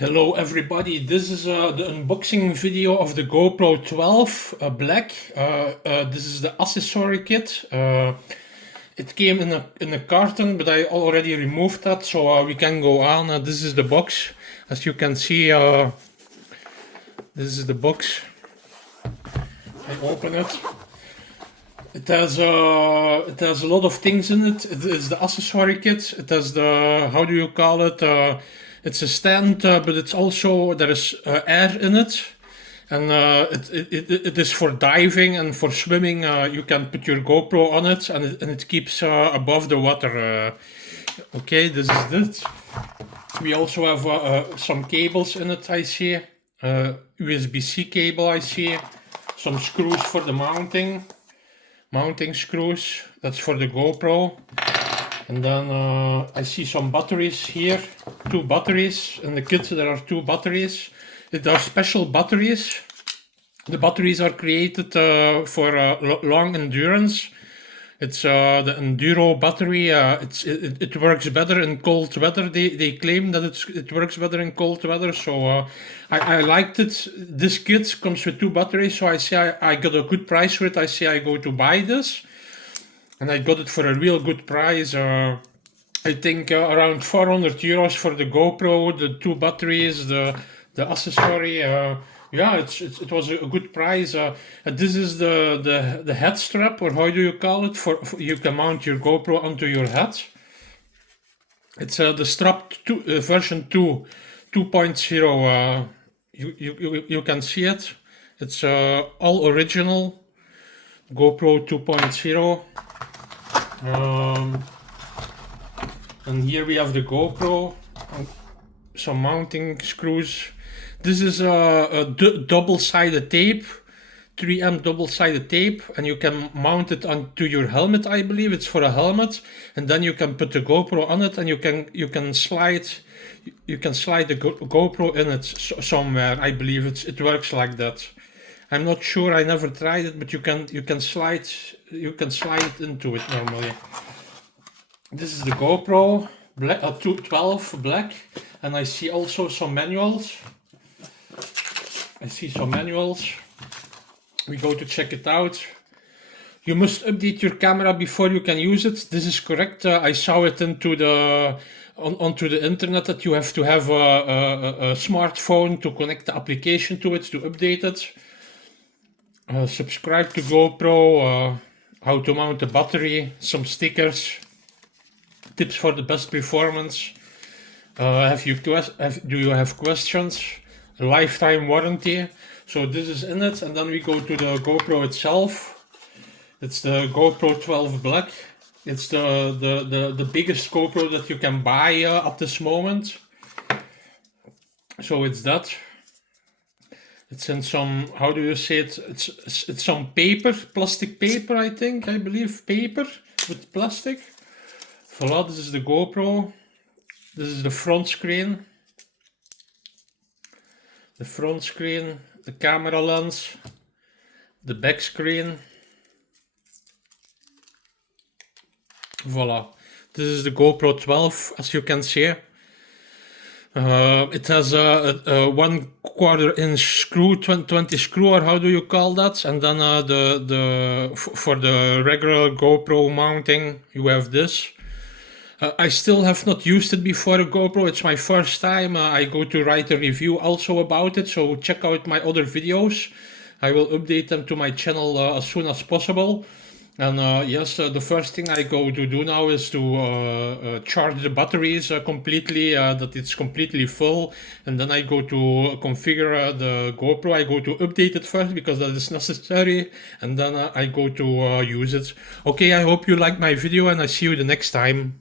Hello everybody, this is the unboxing video of the GoPro 12 Black. This is the accessory kit. It came in a carton, but I already removed that, so we can go on. This is the box. As you can see, this is the box. I open it. It has a lot of things in it. It is the accessory kit. It has the, how do you call it? It's a stand, but it's also, there is air in it. And it is for diving and for swimming. You can put your GoPro on it and it keeps above the water. Okay, this is it. We also have some cables in it, I see. USB-C cable, I see. Some screws for the mounting screws. That's for the GoPro. And then I see some batteries here, 2 batteries. In the kit there are 2 batteries. There are special batteries. The batteries are created for long endurance. It's the Enduro battery. It works better in cold weather. They claim that it works better in cold weather. So I liked it. This kit comes with 2 batteries. So I say I got a good price for it. I say I go to buy this. And I got it for a real good price. I think around 400 euros for the GoPro, the 2 batteries, the accessory. Yeah, it was a good price. This is the head strap, or how do you call it? For you can mount your GoPro onto your head. It's the strap version 2.0. You can see it. It's all original GoPro 2.0. And here we have the GoPro, some mounting screws. This is a double-sided tape, 3M double-sided tape, and you can mount it onto your helmet. I believe it's for a helmet, and then you can put the GoPro on it, and you can slide the GoPro in it somewhere. I believe it works like that. I'm not sure. I never tried it, but you can slide it into it normally. This is the GoPro Black 12 Black, and I see also some manuals. We go to check it out. You must update your camera before you can use it. This is correct. I saw it onto the internet that you have to have a smartphone to connect the application to it to update it. Subscribe to GoPro, how to mount a battery, some stickers, tips for the best performance. Do you have questions? A lifetime warranty. So this is in it, and then we go to the GoPro itself. It's the GoPro 12 Black. It's the biggest GoPro that you can buy at this moment. So it's that. It's in some, how do you say it? It's some paper, plastic paper, I believe, paper with plastic. Voila, this is the GoPro. This is the front screen. The camera lens, the back screen. Voila, this is the GoPro 12, as you can see. It has a 1/4 inch screw, 20 screw, or how do you call that? And then for the regular GoPro mounting, you have this. I still have not used it before a GoPro. It's my first time. I go to write a review also about it, so check out my other videos. I will update them to my channel as soon as possible. And yes, the first thing I go to do now is to charge the batteries completely, that it's completely full. And then I go to configure the GoPro. I go to update it first because that is necessary. And then I go to use it. Okay, I hope you liked my video, and I see you the next time.